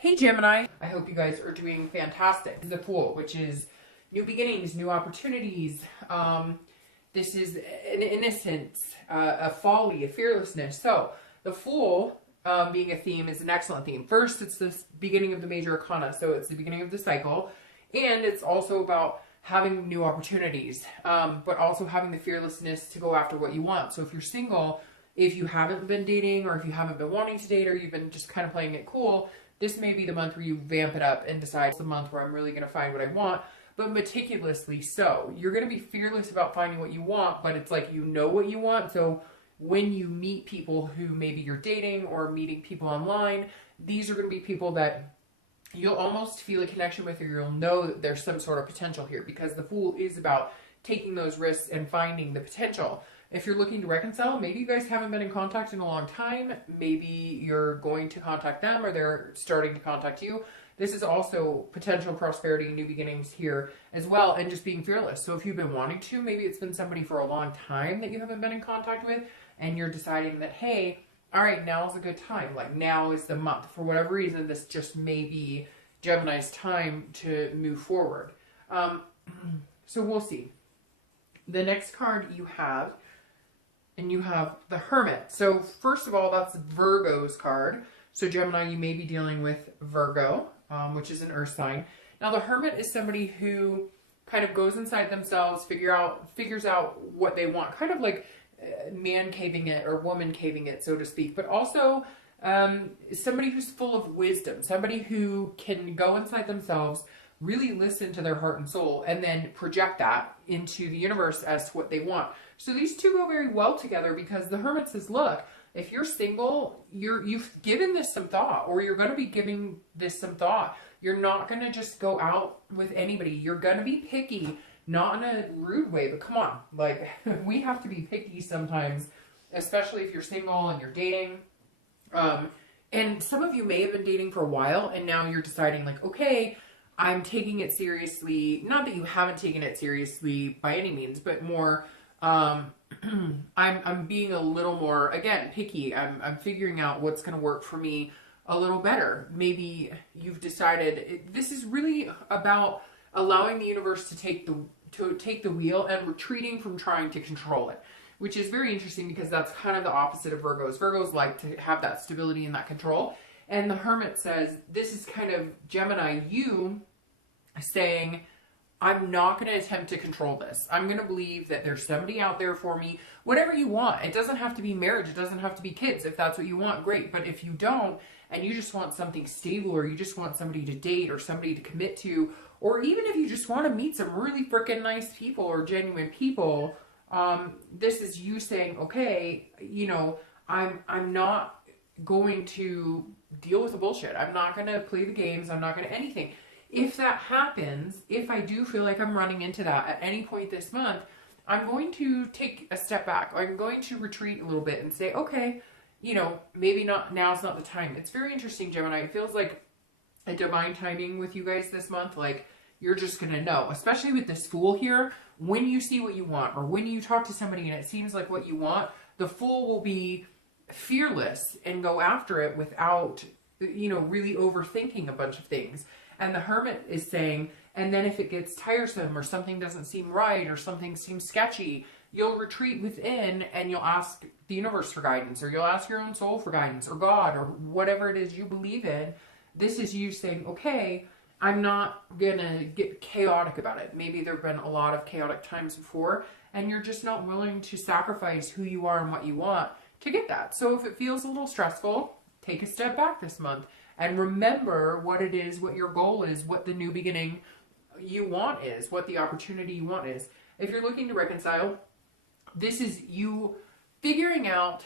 Hey Gemini, I hope you guys are doing fantastic. The Fool, which is new beginnings, new opportunities. This is an innocence, a folly, a fearlessness. So the Fool being a theme is an excellent theme. First, it's the beginning of the major arcana, so it's the beginning of the cycle, and it's also about having new opportunities, but also having the fearlessness to go after what you want. So if you're single, if you haven't been dating, or if you haven't been wanting to date, or you've been just kind of playing it cool, this may be the month where you vamp it up and decide it's the month where I'm really going to find what I want, but meticulously so. You're going to be fearless about finding what you want, but it's like you know what you want. So when you meet people who maybe you're dating or meeting people online, these are going to be people that you'll almost feel a connection with, or you'll know that there's some sort of potential here, because the Fool is about taking those risks and finding the potential. If you're looking to reconcile, maybe you guys haven't been in contact in a long time. Maybe you're going to contact them, or they're starting to contact you. This is also potential prosperity, new beginnings here as well, and just being fearless. So if you've been wanting to, maybe it's been somebody for a long time that you haven't been in contact with, and you're deciding that, hey, all right, now's a good time. Like, now is the month. For whatever reason, this just may be Gemini's time to move forward. So we'll see. The next card you have, and you have the Hermit. So first of all, that's Virgo's card. So Gemini, you may be dealing with Virgo, which is an earth sign. Now the Hermit is somebody who kind of goes inside themselves, figures out what they want, kind of like man caving it or woman caving it, so to speak, but also somebody who's full of wisdom, somebody who can go inside themselves, really listen to their heart and soul, and then project that into the universe as to what they want. So these two go very well together, because the Hermit says, look, if you're single, you've given this some thought, or you're going to be giving this some thought. You're not going to just go out with anybody. You're going to be picky, not in a rude way, but come on, like, we have to be picky sometimes, especially if you're single and you're dating. And some of you may have been dating for a while, and now you're deciding, like, okay, I'm taking it seriously. Not that you haven't taken it seriously by any means, but more, I'm being a little more, again, picky. I'm figuring out what's going to work for me a little better. Maybe you've decided this is really about allowing the universe to take the wheel and retreating from trying to control it, which is very interesting, because that's kind of the opposite of Virgos. Virgos like to have that stability and that control. And the Hermit says, this is kind of Gemini, you saying, I'm not going to attempt to control this. I'm going to believe that there's somebody out there for me. Whatever you want. It doesn't have to be marriage. It doesn't have to be kids. If that's what you want, great. But if you don't, and you just want something stable, or you just want somebody to date, or somebody to commit to, or even if you just want to meet some really freaking nice people or genuine people, this is you saying, okay, you know, I'm not going to deal with the bullshit. I'm not going to play the games. I'm not going to anything. If that happens, if I do feel like I'm running into that at any point this month, I'm going to take a step back. I'm going to retreat a little bit and say, okay, you know, maybe not, now's not the time. It's very interesting, Gemini. It feels like a divine timing with you guys this month. Like, you're just going to know, especially with this Fool here, when you see what you want, or when you talk to somebody and it seems like what you want, the Fool will be fearless and go after it without, you know, really overthinking a bunch of things. And the Hermit is saying, and then if it gets tiresome, or something doesn't seem right, or something seems sketchy, you'll retreat within and you'll ask the universe for guidance, or you'll ask your own soul for guidance, or God, or whatever it is you believe in. This is you saying, okay, I'm not gonna get chaotic about it. Maybe there have been a lot of chaotic times before, and you're just not willing to sacrifice who you are and what you want to get that. So if it feels a little stressful, take a step back this month and remember what it is, what your goal is, what the new beginning you want is, what the opportunity you want is. If you're looking to reconcile, this is you figuring out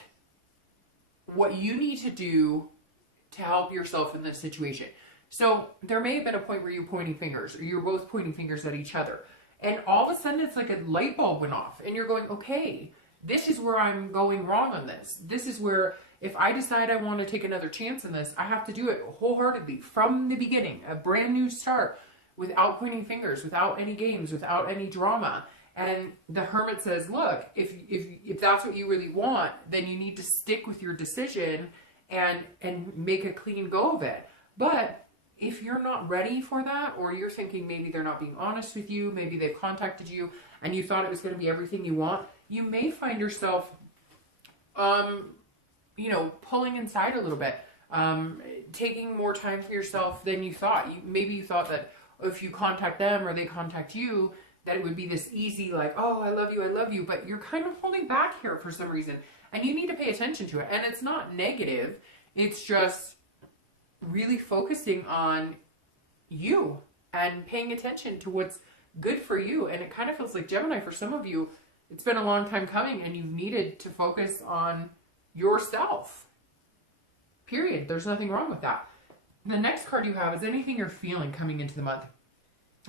what you need to do to help yourself in this situation. So there may have been a point where you're pointing fingers, or you're both pointing fingers at each other, and all of a sudden it's like a light bulb went off, and you're going, okay, this is where I'm going wrong on this. This is where, if I decide I want to take another chance in this, I have to do it wholeheartedly from the beginning, a brand new start, without pointing fingers, without any games, without any drama. And the Hermit says, look, if that's what you really want, then you need to stick with your decision and make a clean go of it. But if you're not ready for that, or you're thinking maybe they're not being honest with you, maybe they've contacted you and you thought it was going to be everything you want, you may find yourself, pulling inside a little bit, taking more time for yourself than you thought. Maybe you thought that if you contact them or they contact you, that it would be this easy, like, oh, I love you, but you're kind of holding back here for some reason, and you need to pay attention to it. And it's not negative, it's just really focusing on you and paying attention to what's good for you. And it kind of feels like, Gemini, for some of you, it's been a long time coming and you've needed to focus on yourself. Period. There's nothing wrong with that. The next card you have is anything you're feeling coming into the month.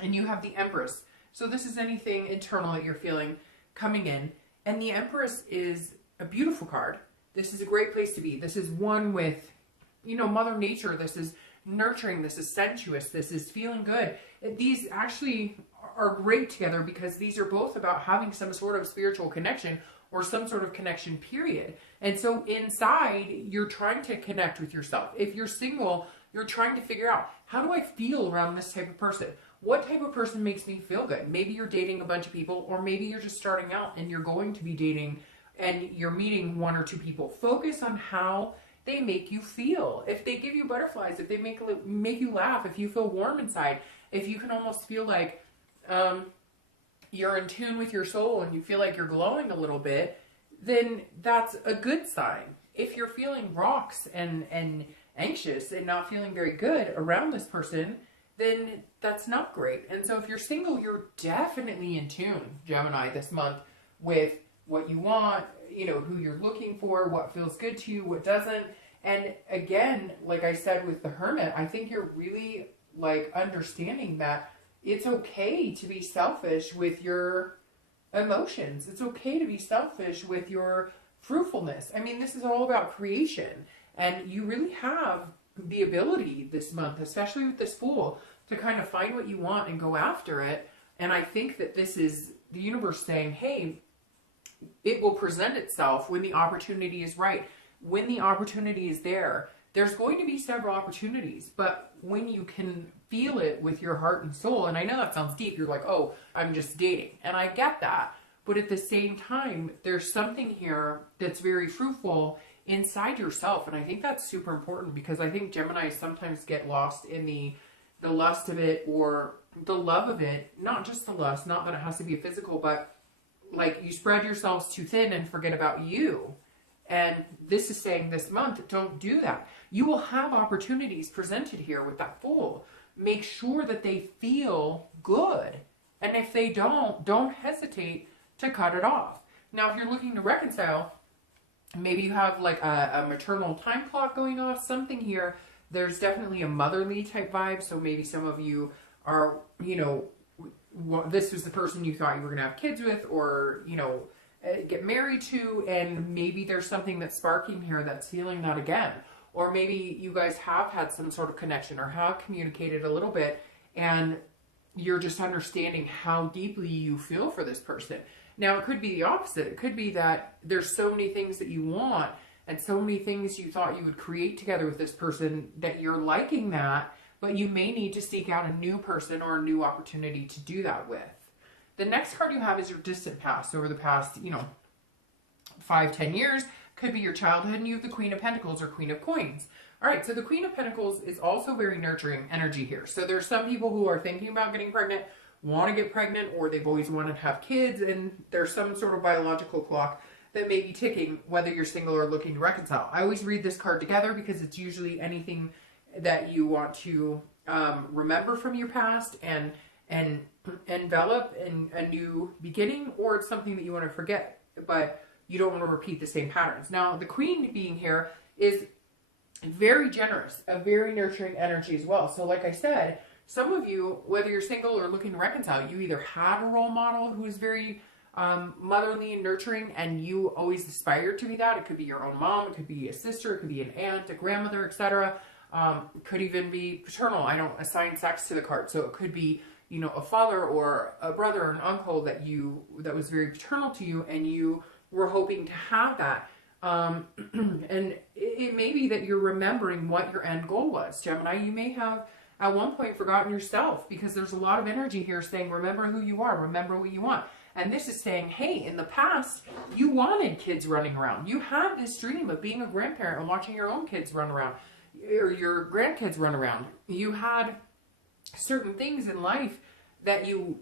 And you have the Empress. So this is anything internal that you're feeling coming in. And the Empress is a beautiful card. This is a great place to be. This is one with, Mother Nature. This is nurturing. This is sensuous. This is feeling good. These actually are great together because these are both about having some sort of spiritual connection or some sort of connection, period. And so inside, you're trying to connect with yourself. If you're single, you're trying to figure out, how do I feel around this type of person? What type of person makes me feel good? Maybe you're dating a bunch of people, or maybe you're just starting out and you're going to be dating and you're meeting one or two people. Focus on how they make you feel. If they give you butterflies, if they make you laugh, if you feel warm inside, if you can almost feel like you're in tune with your soul and you feel like you're glowing a little bit, then that's a good sign. If you're feeling rocks and anxious and not feeling very good around this person, then that's not great. And so if you're single, you're definitely in tune, Gemini, this month with what you want, who you're looking for, what feels good to you, what doesn't. And again, like I said with the Hermit, I think you're really understanding that it's okay to be selfish with your emotions. It's okay to be selfish with your fruitfulness. I mean, this is all about creation. And you really have the ability this month, especially with this Fool, to kind of find what you want and go after it. And I think that this is the universe saying, hey, it will present itself when the opportunity is right. When the opportunity is there, there's going to be several opportunities, but when you can feel it with your heart and soul, and I know that sounds deep, you're like, oh, I'm just dating. And I get that. But at the same time, there's something here that's very fruitful inside yourself. And I think that's super important, because I think Gemini sometimes get lost in the lust of it or the love of it. Not just the lust, not that it has to be physical, but you spread yourselves too thin and forget about you. And this is saying this month, don't do that. You will have opportunities presented here with that Fool. Make sure that they feel good. And if they don't hesitate to cut it off. Now, if you're looking to reconcile, maybe you have a maternal time clock going off, something here. There's definitely a motherly type vibe. So maybe some of you are, this was the person you thought you were going to have kids with, or, get married to, and maybe there's something that's sparking here that's feeling that again. Or maybe you guys have had some sort of connection or have communicated a little bit, and you're just understanding how deeply you feel for this person. Now, it could be the opposite. It could be that there's so many things that you want and so many things you thought you would create together with this person that you're liking that, but you may need to seek out a new person or a new opportunity to do that with. The next card you have is your distant past. Over the past, 5-10 years, could be your childhood, and you have the Queen of Pentacles or Queen of Coins. All right, so the Queen of Pentacles is also very nurturing energy here. So there's some people who are thinking about getting pregnant, want to get pregnant, or they've always wanted to have kids, and there's some sort of biological clock that may be ticking, whether you're single or looking to reconcile. I always read this card together because it's usually anything that you want to remember from your past and envelop in a new beginning, or it's something that you want to forget, but you don't want to repeat the same patterns. Now, the Queen being here is very generous, a very nurturing energy as well. So like I said, some of you, whether you're single or looking to reconcile, you either had a role model who is very motherly and nurturing, and you always aspired to be that. It could be your own mom, it could be a sister, it could be an aunt, a grandmother, etc. Could even be paternal. I don't assign sex to the card, so it could be a father or a brother or an uncle that was very paternal to you, and you were hoping to have that. And it may be that you're remembering what your end goal was, Gemini. You may have at one point forgotten yourself, because there's a lot of energy here saying, remember who you are, remember what you want. And this is saying, hey, in the past, you wanted kids running around. You had this dream of being a grandparent and watching your own kids run around, or your grandkids run around. You had certain things in life that you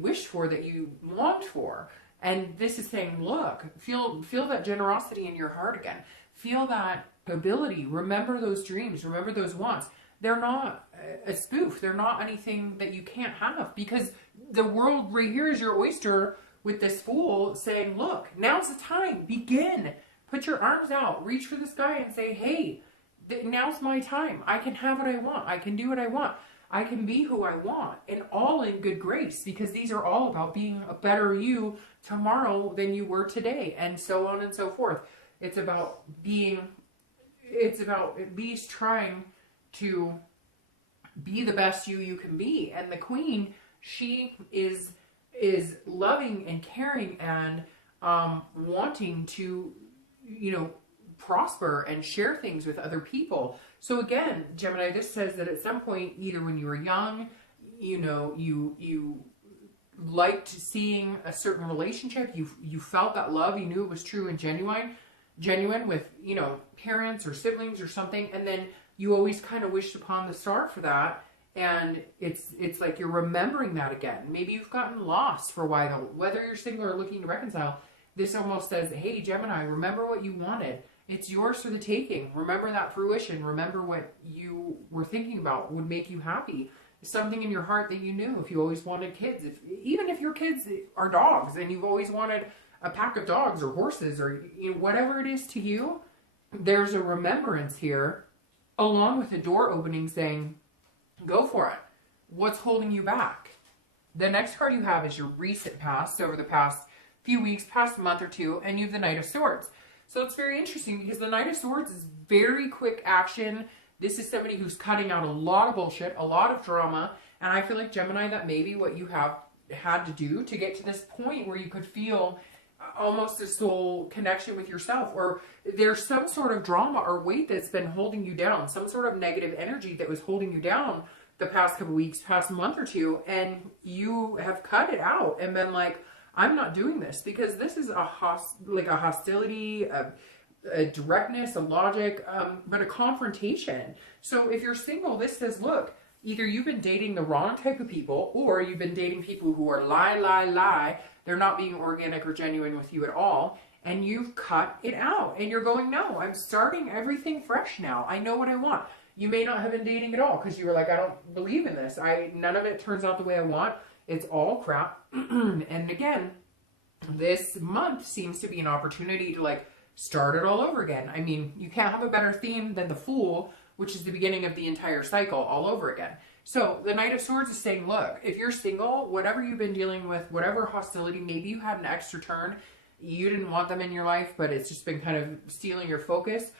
wished for, that you longed for. And this is saying, look, feel that generosity in your heart again. Feel that ability. Remember those dreams. Remember those wants. They're not a spoof. They're not anything that you can't have, because the world right here is your oyster with this Fool saying, look, now's the time. Begin. Put your arms out. Reach for the sky and say, hey, now's my time. I can have what I want. I can do what I want. I can be who I want, and all in good grace, because these are all about being a better you tomorrow than you were today, and so on and so forth. It's about at least trying to be the best you can be. And the Queen, she is loving and caring and wanting to, prosper and share things with other people. So again, Gemini, this says that at some point, either when you were young, you liked seeing a certain relationship, you felt that love, you knew it was true and genuine with, parents or siblings or something, and then you always kind of wished upon the star for that, and it's like you're remembering that again. Maybe you've gotten lost for a while, whether you're single or looking to reconcile. This almost says, hey, Gemini, remember what you wanted. It's yours for the taking. Remember that fruition. Remember what you were thinking about would make you happy. Something in your heart that you knew. If you always wanted kids, even if your kids are dogs and you've always wanted a pack of dogs or horses or whatever it is to you, there's a remembrance here, along with a door opening saying, go for it. What's holding you back? The next card you have is your recent past, over the past few weeks, past month or two, and you have the Knight of Swords. So it's very interesting, because the Knight of Swords is very quick action. This is somebody who's cutting out a lot of bullshit, a lot of drama. And I feel like, Gemini, that may be what you have had to do to get to this point where you could feel almost a soul connection with yourself, or there's some sort of drama or weight that's been holding you down, some sort of negative energy that was holding you down the past couple weeks, past month or two, and you have cut it out and been like, I'm not doing this, because this is a hostility, a directness, a logic, but a confrontation. So if you're single, this says, look, either you've been dating the wrong type of people, or you've been dating people who are lie. They're not being organic or genuine with you at all. And you've cut it out. And you're going, no, I'm starting everything fresh now. I know what I want. You may not have been dating at all, because you were like, I don't believe in this. None of it turns out the way I want. It's all crap. And again, this month seems to be an opportunity to start it all over again. I mean, you can't have a better theme than the Fool, which is the beginning of the entire cycle all over again. So the Knight of Swords is saying, look, if you're single, whatever you've been dealing with, whatever hostility, maybe you had an extra turn, you didn't want them in your life, but it's just been kind of stealing your focus.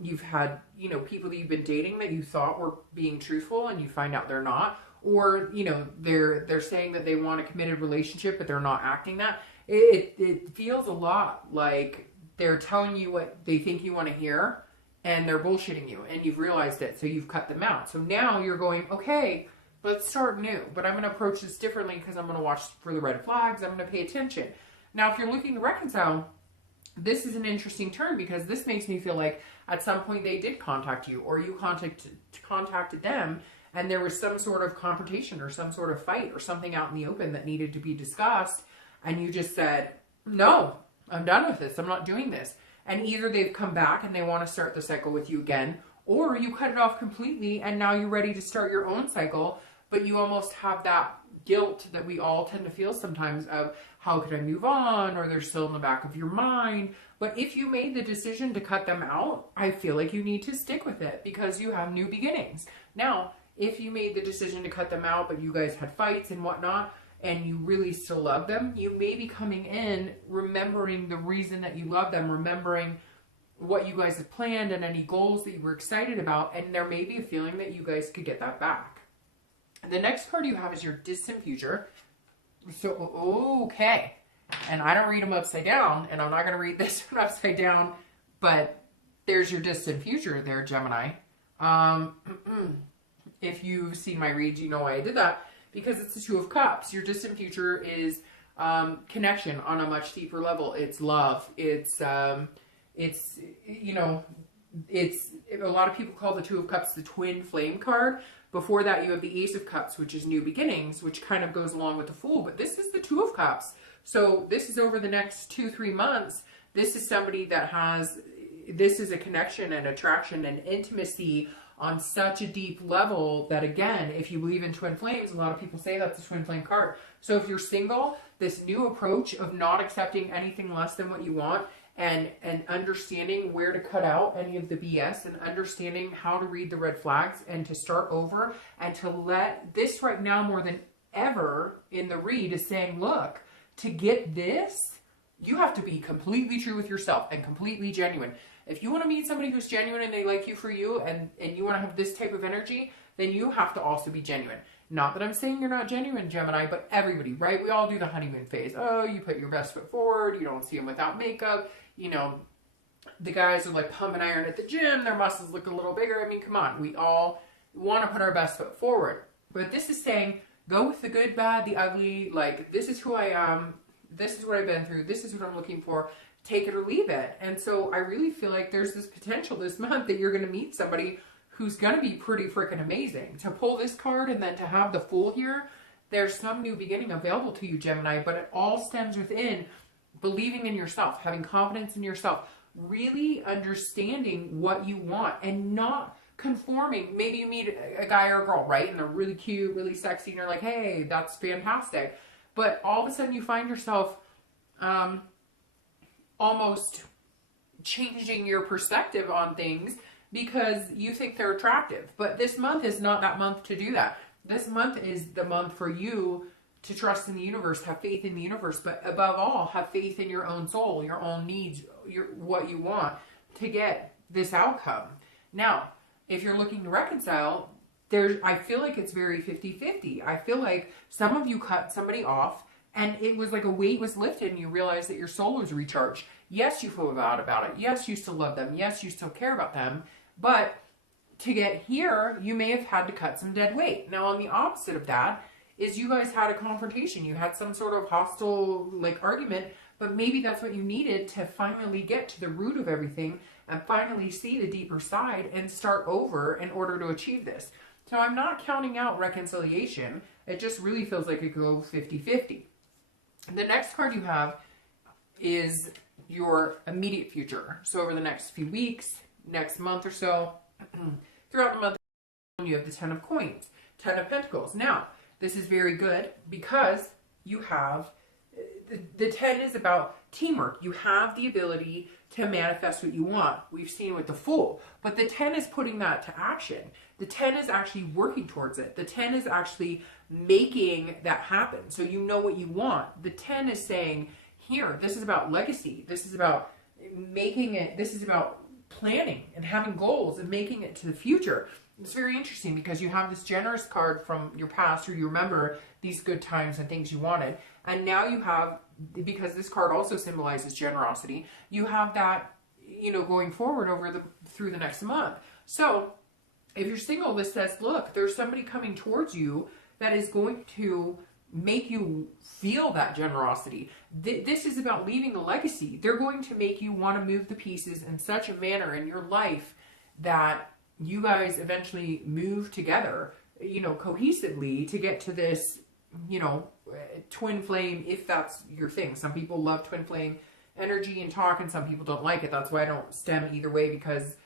You've had, people that you've been dating that you thought were being truthful, and you find out they're not. Or, they're saying that they want a committed relationship, but they're not acting that. It feels a lot like they're telling you what they think you want to hear, and they're bullshitting you, and you've realized it, so you've cut them out. So now you're going, okay, let's start new, but I'm going to approach this differently, because I'm going to watch for the red flags. I'm going to pay attention. Now, if you're looking to reconcile, this is an interesting turn, because this makes me feel like at some point they did contact you, or you contacted them, and there was some sort of confrontation or some sort of fight or something out in the open that needed to be discussed, and you just said, no, I'm done with this. I'm not doing this. And either they've come back and they want to start the cycle with you again, or you cut it off completely and now you're ready to start your own cycle, but you almost have that guilt that we all tend to feel sometimes of, how could I move on? Or they're still in the back of your mind. But if you made the decision to cut them out, I feel like you need to stick with it, because you have new beginnings. Now, if you made the decision to cut them out, but you guys had fights and whatnot, and you really still love them, you may be coming in remembering the reason that you love them, remembering what you guys have planned and any goals that you were excited about, and there may be a feeling that you guys could get that back. The next card you have is your distant future. So, okay. And I don't read them upside down, and I'm not going to read this one upside down, but there's your distant future there, Gemini. If you've seen my reads, you know why I did that, because it's the Two of Cups. Your distant future is connection on a much deeper level. It's love. It's you know, it's, a lot of people call the Two of Cups the twin flame card. Before that, you have the Ace of Cups, which is new beginnings, which kind of goes along with the Fool. But this is the Two of Cups. So this is over the next 2-3 months. This is somebody that has, this is a connection and attraction and intimacy on such a deep level that, again, if you believe in twin flames, a lot of people say that's a twin flame card. So if you're single, this new approach of not accepting anything less than what you want, and understanding where to cut out any of the BS, and understanding how to read the red flags and to start over, and to let this right now more than ever in the read is saying, look, to get this, you have to be completely true with yourself and completely genuine. If you want to meet somebody who's genuine and they like you for you, and you want to have this type of energy, then you have to also be genuine. Not that I'm saying you're not genuine, Gemini, but everybody, right? We all do the honeymoon phase. Oh, you put your best foot forward. You don't see them without makeup. You know, the guys are like pumping iron at the gym. Their muscles look a little bigger. I mean, come on. We all want to put our best foot forward. But this is saying, go with the good, bad, the ugly. Like, this is who I am. This is what I've been through. This is what I'm looking for. Take it or leave it. And so I really feel like there's this potential this month that you're going to meet somebody who's going to be pretty freaking amazing. To pull this card and then to have the Fool here, there's some new beginning available to you, Gemini, but it all stems within believing in yourself, having confidence in yourself, really understanding what you want and not conforming. Maybe you meet a guy or a girl, right? And they're really cute, really sexy, and you're like, hey, that's fantastic. But all of a sudden you find yourself almost changing your perspective on things because you think they're attractive. But this month is not that month to do that. This month is the month for you to trust in the universe, have faith in the universe, but above all, have faith in your own soul, your own needs, what you want to get this outcome. Now, if you're looking to reconcile, I feel like it's very 50-50. I feel like some of you cut somebody off and it was like a weight was lifted and you realize that your soul was recharged. Yes, you feel bad about it. Yes, you still love them. Yes, you still care about them. But to get here, you may have had to cut some dead weight. Now, on the opposite of that is you guys had a confrontation. You had some sort of hostile argument, but maybe that's what you needed to finally get to the root of everything and finally see the deeper side and start over in order to achieve this. So I'm not counting out reconciliation. It just really feels like it could go 50-50. The next card you have is your immediate future. So over the next few weeks, next month or so, throughout the month, you have the 10 of Coins, 10 of Pentacles. Now, this is very good because you have, the 10 is about teamwork. You have the ability to manifest what you want. We've seen with the Fool, but the 10 is putting that to action. The 10 is actually working towards it. The 10 is actually making that happen. So you know what you want. The 10 is saying, here, this is about legacy. This is about making it, this is about planning and having goals and making it to the future. It's very interesting because you have this generous card from your past, or you remember these good times and things you wanted. And now you have, because this card also symbolizes generosity, you have that, you know, going forward through the next month. So if you're single, this says, look, there's somebody coming towards you that is going to make you feel that generosity. This is about leaving a legacy. They're going to make you want to move the pieces in such a manner in your life that you guys eventually move together, you know, cohesively to get to this, you know, twin flame, if that's your thing. Some people love twin flame energy and talk, and some people don't like it. That's why I don't stem either way, because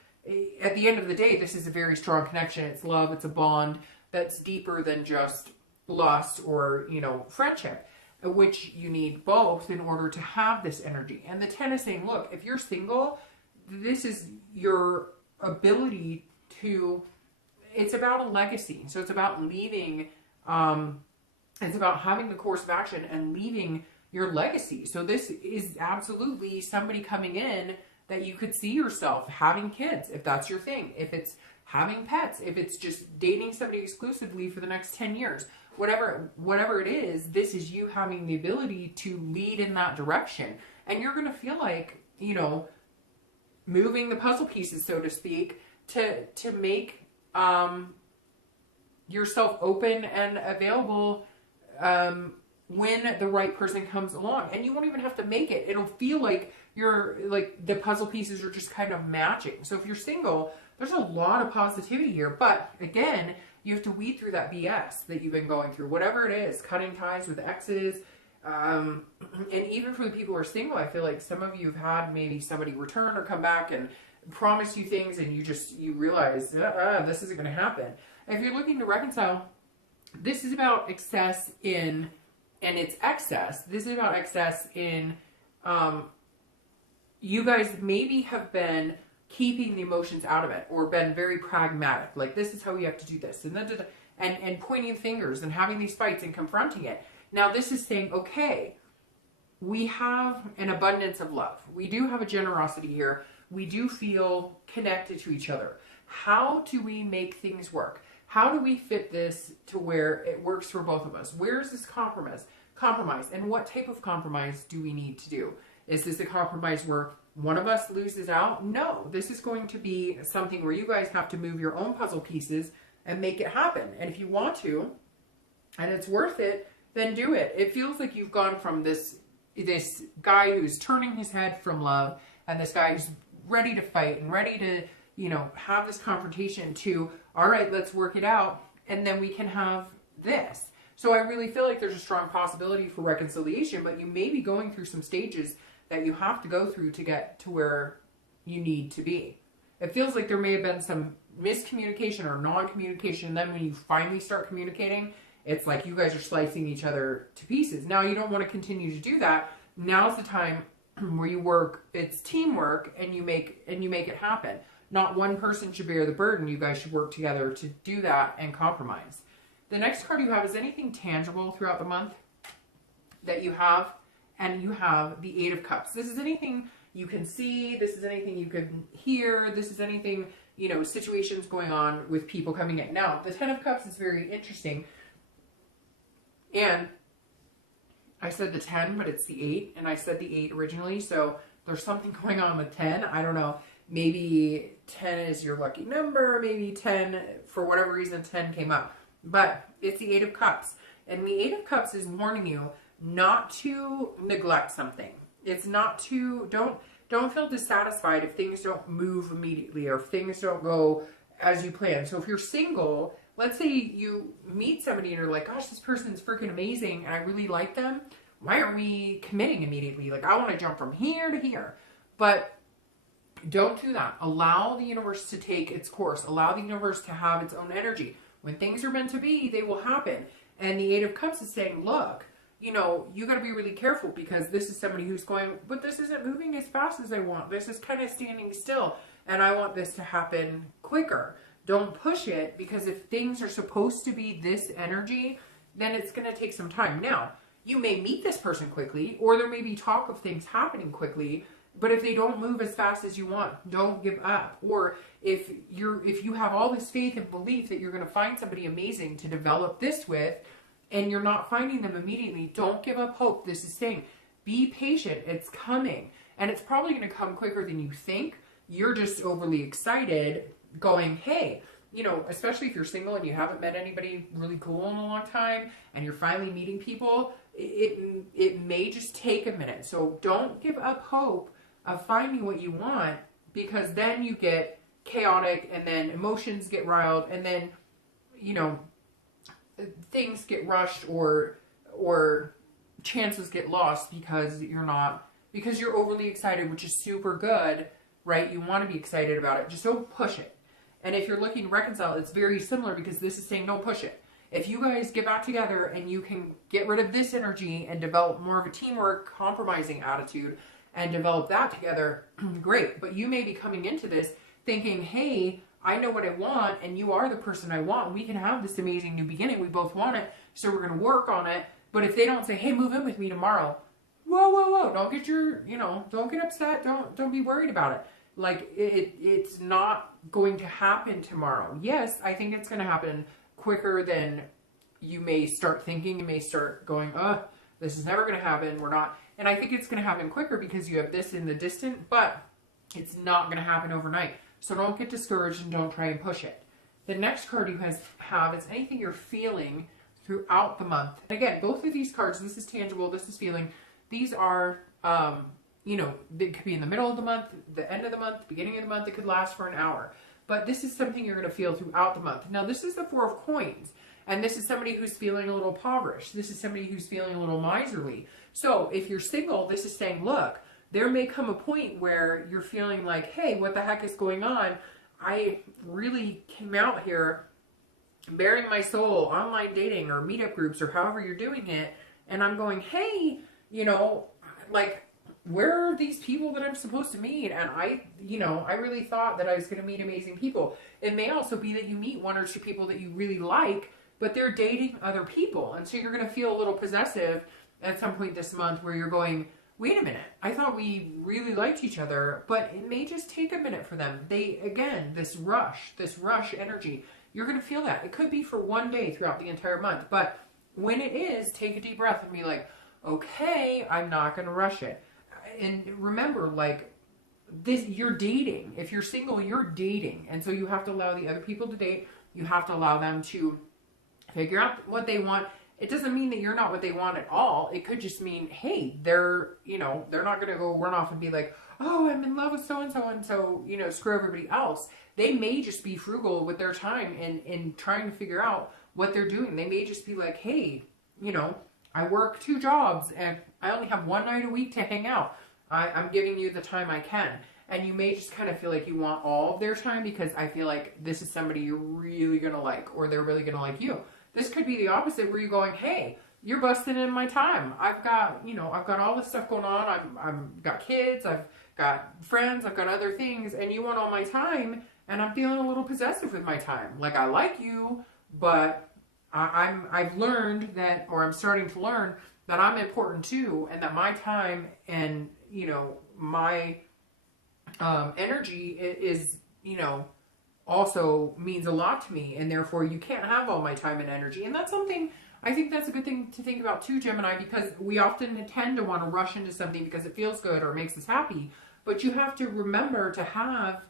at the end of the day, this is a very strong connection. It's love. It's a bond that's deeper than just lust or, you know, friendship, which you need both in order to have this energy. And the 10 is saying, look, if you're single, this is your ability to, it's about a legacy. So it's about leaving, it's about having the course of action and leaving your legacy. So this is absolutely somebody coming in that you could see yourself having kids, if that's your thing. If it's having pets, if it's just dating somebody exclusively for the next 10 years, whatever it is, this is you having the ability to lead in that direction. And you're going to feel like, you know, moving the puzzle pieces, so to speak, to make yourself open and available when the right person comes along. And you won't even have to make it. It'll feel like you're like the puzzle pieces are just kind of matching. So if you're single, there's a lot of positivity here. But again, you have to weed through that BS that you've been going through, whatever it is, cutting ties with exes. And even for the people who are single, I feel like some of you have had maybe somebody return or come back and promise you things, and you realize this isn't going to happen. If you're looking to reconcile, this is about excess in, and it's excess. This is about excess in, you guys maybe have been keeping the emotions out of it, or been very pragmatic. Like, this is how we have to do this, and pointing fingers and having these fights and confronting it. Now, this is saying, okay, we have an abundance of love. We do have a generosity here. We do feel connected to each other. How do we make things work? How do we fit this to where it works for both of us? Where is this compromise? And what type of compromise do we need to do? Is this a compromise where one of us loses out? No, this is going to be something where you guys have to move your own puzzle pieces and make it happen. And if you want to, and it's worth it, then do it. It feels like you've gone from this guy who's turning his head from love, and this guy who's ready to fight and ready to, have this confrontation, to, all right, let's work it out, and then we can have this. So I really feel like there's a strong possibility for reconciliation, but you may be going through some stages that you have to go through to get to where you need to be. It feels like there may have been some miscommunication or non-communication, and then when you finally start communicating, it's like you guys are slicing each other to pieces. Now, you don't want to continue to do that. Now's the time where you work, it's teamwork, and you make it happen. Not one person should bear the burden. You guys should work together to do that and compromise. The next card you have is anything tangible throughout the month that you have, and you have the Eight of Cups. This is anything you can see. This is anything you can hear. This is anything, situations going on with people coming in. Now, the Ten of Cups is very interesting. And I said the 10, but it's the 8, and I said the 8 originally, so there's something going on with 10. I don't know. Maybe 10 is your lucky number. Maybe 10, for whatever reason, 10 came up. But it's the Eight of Cups. And the Eight of Cups is warning you not to neglect something. It's not to, don't feel dissatisfied if things don't move immediately, or if things don't go as you plan. So if you're single, let's say you meet somebody and you're like, gosh, this person's freaking amazing and I really like them. Why aren't we committing immediately? Like, I want to jump from here to here. But don't do that. Allow the universe to take its course. Allow the universe to have its own energy. When things are meant to be, they will happen. And the Eight of Cups is saying, look, you got to be really careful, because this is somebody who's going, but this isn't moving as fast as I want. This is kind of standing still, and I want this to happen quicker. Don't push it, because if things are supposed to be this energy, then it's going to take some time. Now, you may meet this person quickly, or there may be talk of things happening quickly, but if they don't move as fast as you want, don't give up. Or if you have all this faith and belief that you're going to find somebody amazing to develop this with, and you're not finding them immediately, don't give up hope. This is saying, be patient. It's coming. And it's probably going to come quicker than you think. You're just overly excited, going, hey, especially if you're single and you haven't met anybody really cool in a long time, and you're finally meeting people, it may just take a minute. So don't give up hope of finding what you want, because then you get chaotic, and then emotions get riled, and then, things get rushed, or chances get lost because you're overly excited, which is super good, right? You want to be excited about it. Just don't push it. And if you're looking to reconcile, it's very similar, because this is saying don't push it. If you guys get back together and you can get rid of this energy and develop more of a teamwork, compromising attitude, and develop that together, great. But you may be coming into this thinking, hey, I know what I want, and you are the person I want. We can have this amazing new beginning. We both want it, so we're going to work on it. But if they don't say, hey, move in with me tomorrow, whoa, don't get don't get upset. Don't be worried about it. Like, it's not going to happen tomorrow. Yes, I think it's going to happen quicker than you may start thinking. You may start going, this is never going to happen. We're not. And I think it's going to happen quicker because you have this in the distant, but it's not going to happen overnight. So don't get discouraged and don't try and push it. The next card you guys have is anything you're feeling throughout the month. Again, both of these cards, this is tangible, this is feeling. These are, you know, they could be in the middle of the month, the end of the month, beginning of the month. It could last for an hour. But this is something you're going to feel throughout the month. Now, this is the Four of Coins. And this is somebody who's feeling a little impoverished. This is somebody who's feeling a little miserly. So if you're single, this is saying, look, there may come a point where you're feeling like, hey, what the heck is going on? I really came out here bearing my soul, online dating or meetup groups or however you're doing it. And I'm going, hey, you know, like, where are these people that I'm supposed to meet? And I really thought that I was going to meet amazing people. It may also be that you meet one or two people that you really like, but they're dating other people. And so you're going to feel a little possessive at some point this month where you're going, wait a minute, I thought we really liked each other, but it may just take a minute for them. Again, this rush energy, you're going to feel that. It could be for one day throughout the entire month. But when it is, take a deep breath and be like, okay, I'm not going to rush it. And remember, like, this, you're dating. If you're single, you're dating. And so you have to allow the other people to date. You have to allow them to figure out what they want. It doesn't mean that you're not what they want at all. It could just mean, hey, they're not going to go run off and be like, oh, I'm in love with so-and-so, and so, you know, screw everybody else. They may just be frugal with their time and trying to figure out what they're doing. They may just be like, hey, you know, I work 2 jobs and I only have 1 night a week to hang out. I'm giving you the time I can. And you may just kind of feel like you want all of their time because I feel like this is somebody you're really going to like, or they're really going to like you. This could be the opposite where you're going, hey, you're busting in my time. I've got all this stuff going on. I've got kids, I've got friends, I've got other things, and you want all my time, and I'm feeling a little possessive with my time. Like, I like you, but I've learned that, or I'm starting to learn that I'm important too, and that my time and, you know, my energy is, you know, also means a lot to me, and therefore you can't have all my time and energy. And that's something, I think that's a good thing to think about too, Gemini, because we often tend to want to rush into something because it feels good or it makes us happy. But you have to remember to have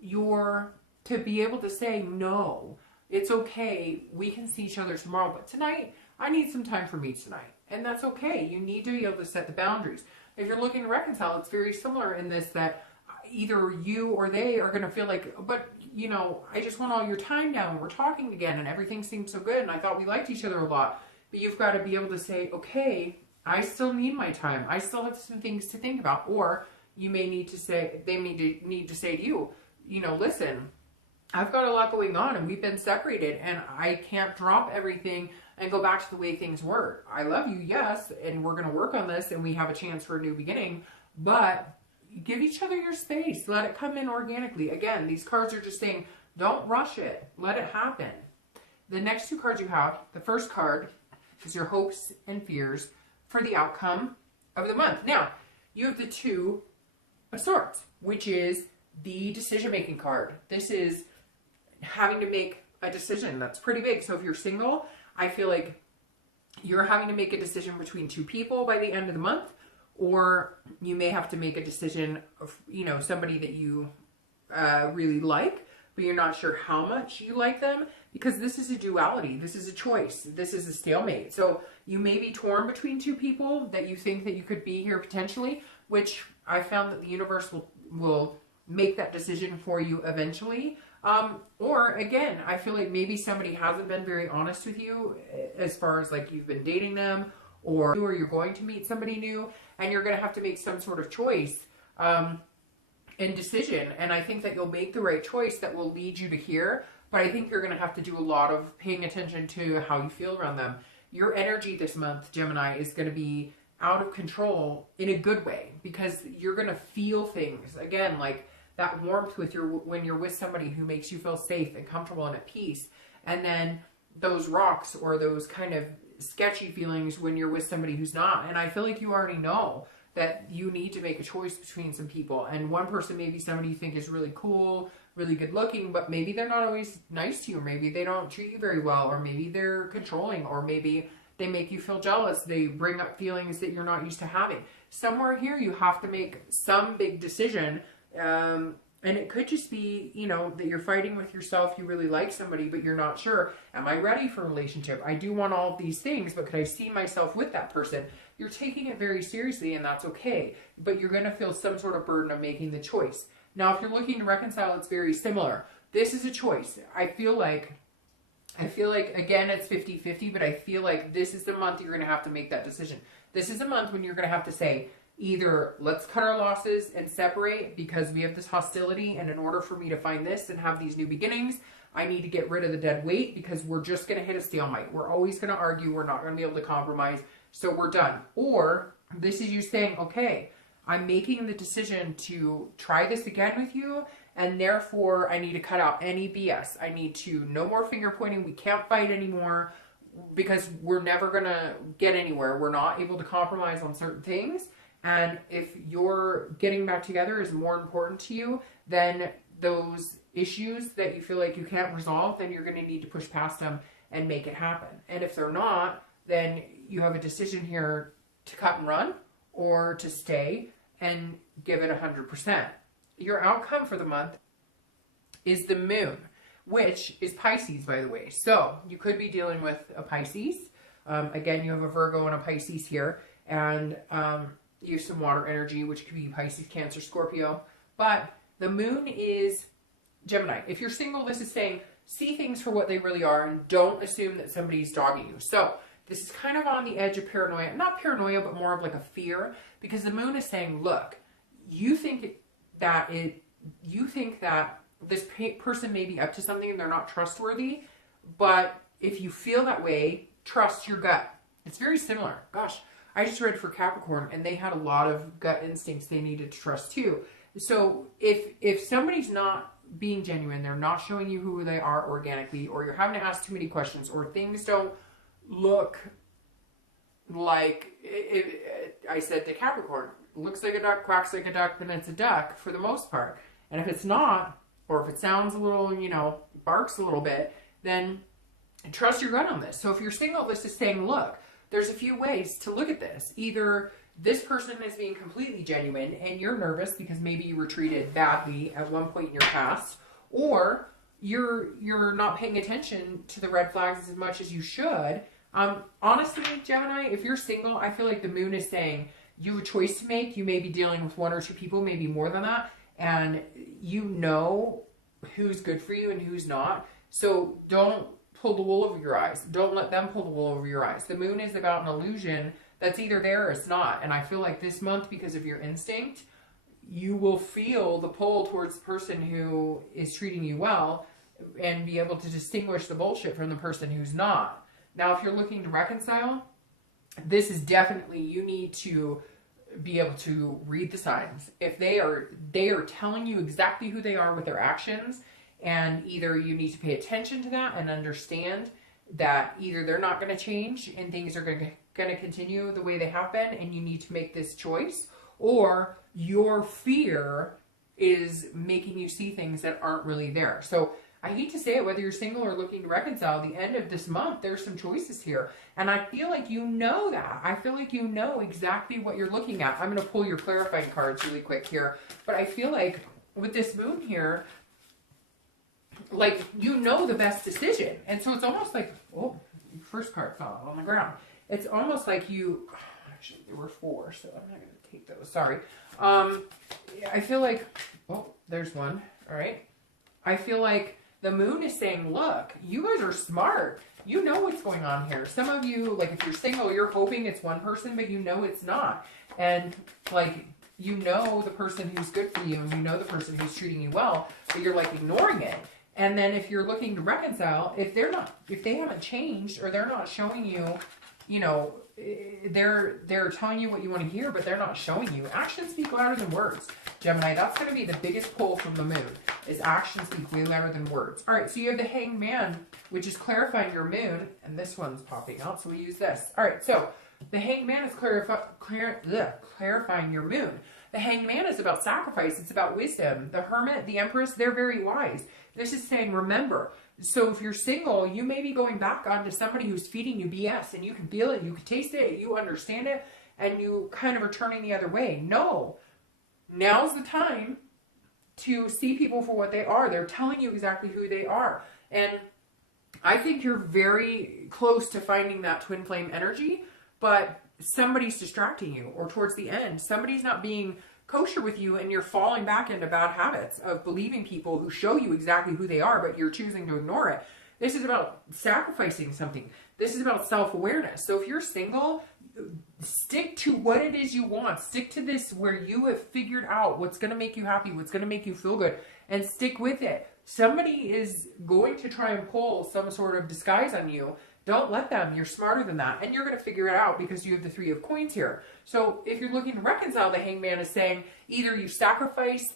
to be able to say, no, it's okay, we can see each other tomorrow, but tonight, I need some time for me tonight. And that's okay. You need to be able to set the boundaries. If you're looking to reconcile, it's very similar in this, that either you or they are going to feel like, but, you know, I just want all your time now, and we're talking again, and everything seems so good, and I thought we liked each other a lot. But you've got to be able to say, okay, I still need my time. I still have some things to think about. Or you may need to say, they may need to say to you, you know, listen, I've got a lot going on, and we've been separated, and I can't drop everything and go back to the way things were. I love you, yes, and we're going to work on this, and we have a chance for a new beginning, but give each other your space. Let it come in organically. Again, these cards are just saying, don't rush it. Let it happen. The next 2 cards you have, the first card is your hopes and fears for the outcome of the month. Now, you have the 2 of Swords, which is the decision-making card. This is having to make a decision. That's pretty big. So if you're single, I feel like you're having to make a decision between 2 people by the end of the month, or you may have to make a decision of, you know, somebody that you really like, but you're not sure how much you like them, because this is a duality. This is a choice. This is a stalemate. So you may be torn between 2 people that you think that you could be here potentially, which I found that the universe will make that decision for you eventually. Or again, I feel like maybe somebody hasn't been very honest with you as far as like you've been dating them, or you're going to meet somebody new, and you're going to have to make some sort of choice and decision. And I think that you'll make the right choice that will lead you to here. But I think you're going to have to do a lot of paying attention to how you feel around them. Your energy this month, Gemini, is going to be out of control in a good way, because you're going to feel things. Again, like that warmth when you're with somebody who makes you feel safe and comfortable and at peace. And then those rocks or those kind of sketchy feelings when you're with somebody who's not. And I feel like you already know that you need to make a choice between some people. And one person may be somebody you think is really cool, really good looking, but maybe they're not always nice to you. Maybe they don't treat you very well, or maybe they're controlling, or maybe they make you feel jealous. They bring up feelings that you're not used to having. Somewhere here, you have to make some big decision. And it could just be, you know, that you're fighting with yourself. You really like somebody, but you're not sure. Am I ready for a relationship? I do want all of these things, but could I see myself with that person? You're taking it very seriously, and that's okay. But you're going to feel some sort of burden of making the choice. Now, if you're looking to reconcile, it's very similar. This is a choice. I feel like, again, it's 50-50, but I feel like this is the month you're going to have to make that decision. This is a month when you're going to have to say, either let's cut our losses and separate because we have this hostility, and in order for me to find this and have these new beginnings, I need to get rid of the dead weight because we're just going to hit a stalemate. We're always going to argue. We're not going to be able to compromise. So we're done. Or this is you saying, okay, I'm making the decision to try this again with you, and therefore I need to cut out any BS. I need to, no more finger pointing. We can't fight anymore because we're never going to get anywhere. We're not able to compromise on certain things. And if your getting back together is more important to you than those issues that you feel like you can't resolve, then you're going to need to push past them and make it happen. And if they're not, then you have a decision here to cut and run or to stay and give it 100%. Your outcome for the month is the moon, which is Pisces, by the way. So you could be dealing with a Pisces. Again, you have a Virgo and a Pisces here. And use some water energy, which could be Pisces, Cancer, Scorpio. But the moon is Gemini. If you're single, this is saying see things for what they really are and don't assume that somebody's dogging you. So this is kind of on the edge of paranoia. Not paranoia, but more of like a fear, because the moon is saying, look, you think that this person may be up to something and they're not trustworthy, but if you feel that way, trust your gut. It's very similar. Gosh, I just read for Capricorn, and they had a lot of gut instincts they needed to trust too. So if somebody's not being genuine, they're not showing you who they are organically, or you're having to ask too many questions, or things don't look like I said to Capricorn, looks like a duck, quacks like a duck, then it's a duck for the most part. And if it's not, or if it sounds a little, barks a little bit, then trust your gut on this. So if you're single, this is saying, look, there's a few ways to look at this. Either this person is being completely genuine and you're nervous because maybe you were treated badly at one point in your past, or you're not paying attention to the red flags as much as you should. Honestly, Gemini, if you're single, I feel like the moon is saying you have a choice to make. You may be dealing with one or two people, maybe more than that, and you know who's good for you and who's not. So don't pull the wool over your eyes. Don't let them pull the wool over your eyes. The moon is about an illusion that's either there or it's not. And I feel like this month, because of your instinct, you will feel the pull towards the person who is treating you well and be able to distinguish the bullshit from the person who's not. Now, if you're looking to reconcile, this is definitely, you need to be able to read the signs. If they are telling you exactly who they are with their actions, and either you need to pay attention to that and understand that either they're not going to change and things are going to continue the way they have been, and you need to make this choice, or your fear is making you see things that aren't really there. So I hate to say it, whether you're single or looking to reconcile, the end of this month, there's some choices here. And I feel like you know that. I feel like you know exactly what you're looking at. I'm going to pull your clarifying cards really quick here. But I feel like with this moon here, like, you know the best decision. And so it's almost like, oh, your first card fell on the ground. It's almost like actually there were 4, so I'm not going to take those. Sorry. I feel like, oh, there's one. All right. I feel like the moon is saying, look, you guys are smart. You know what's going on here. Some of you, like, if you're single, you're hoping it's one person, but you know it's not. And, like, you know the person who's good for you, and you know the person who's treating you well, but you're, like, ignoring it. And then if you're looking to reconcile, if they haven't changed, or they're not showing you, they're telling you what you want to hear, but they're not showing you. Actions speak louder than words. Gemini, that's going to be the biggest pull from the moon, is actions speak way louder than words. All right, so you have the Hanged Man, which is clarifying your moon, and this one's popping out, so we use this. All right, so the Hanged Man is clarifying your moon. The Hanged Man is about sacrifice. It's about wisdom. The Hermit, the Empress, they're very wise. This is saying, remember. So if you're single, you may be going back onto somebody who's feeding you BS, and you can feel it, you can taste it, you understand it, and you kind of are turning the other way. No. Now's the time to see people for what they are. They're telling you exactly who they are. And I think you're very close to finding that twin flame energy, but somebody's distracting you, or towards the end, somebody's not being kosher with you, and you're falling back into bad habits of believing people who show you exactly who they are, but you're choosing to ignore it. This is about sacrificing something. This is about self-awareness. So if you're single, stick to what it is you want. Stick to this where you have figured out what's going to make you happy, what's going to make you feel good, and stick with it. Somebody is going to try and pull some sort of disguise on you. Don't let them. You're smarter than that. And you're going to figure it out because you have the 3 of coins here. So if you're looking to reconcile, the Hangman is saying either you sacrifice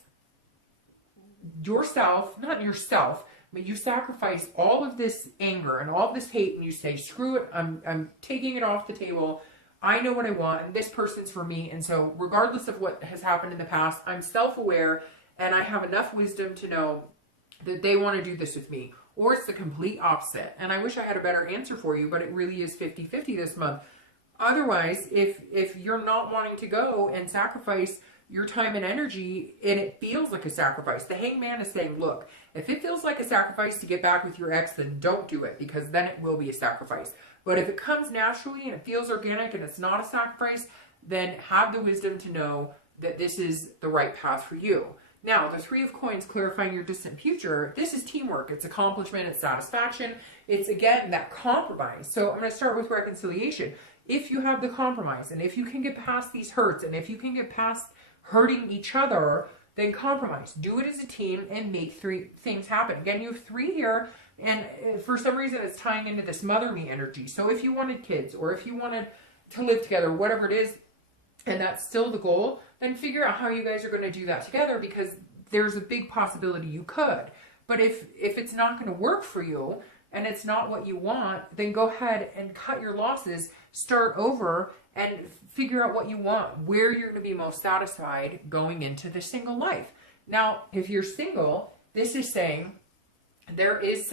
yourself, not yourself, but you sacrifice all of this anger and all of this hate, and you say, screw it, I'm taking it off the table. I know what I want, and this person's for me. And so regardless of what has happened in the past, I'm self-aware, and I have enough wisdom to know that they want to do this with me. Or it's the complete opposite. And I wish I had a better answer for you, but it really is 50-50 this month. Otherwise, if you're not wanting to go and sacrifice your time and energy, and it feels like a sacrifice, the Hangman is saying, look, if it feels like a sacrifice to get back with your ex, then don't do it, because then it will be a sacrifice. But if it comes naturally and it feels organic and it's not a sacrifice, then have the wisdom to know that this is the right path for you. Now, the 3 of coins clarifying your distant future, this is teamwork. It's accomplishment, it's satisfaction. It's, again, that compromise. So I'm going to start with reconciliation. If you have the compromise, and if you can get past these hurts, and if you can get past hurting each other, then compromise. Do it as a team and make 3 things happen. Again, you have 3 here, and for some reason it's tying into this motherly energy. So if you wanted kids, or if you wanted to live together, whatever it is, and that's still the goal, then figure out how you guys are going to do that together, because there's a big possibility you could. But if it's not going to work for you and it's not what you want, then go ahead and cut your losses, start over, and figure out what you want, where you're going to be most satisfied going into the single life. Now, if you're single, this is saying there's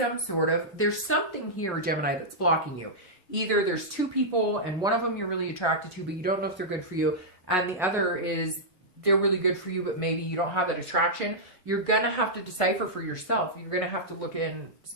something here, Gemini, that's blocking you. Either there's 2 people and one of them you're really attracted to, but you don't know if they're good for you, and the other is they're really good for you, but maybe you don't have that attraction. You're going to have to decipher for yourself. You're going to have to look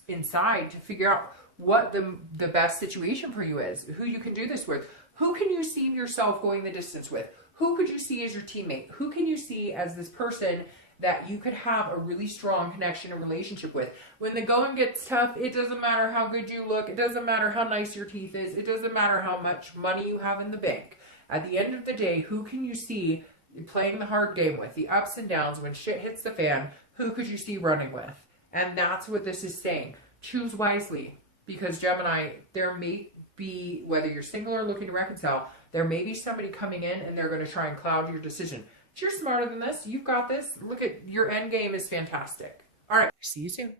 inside to figure out what the best situation for you is, who you can do this with. Who can you see yourself going the distance with? Who could you see as your teammate? Who can you see as this person that you could have a really strong connection and relationship with? When the going gets tough, it doesn't matter how good you look. It doesn't matter how nice your teeth is. It doesn't matter how much money you have in the bank. At the end of the day, who can you see playing the hard game with? The ups and downs, when shit hits the fan, who could you see running with? And that's what this is saying. Choose wisely, because Gemini, there may be, whether you're single or looking to reconcile, there may be somebody coming in and they're going to try and cloud your decision. But you're smarter than this. You've got this. Look at your end game is fantastic. All right. See you soon.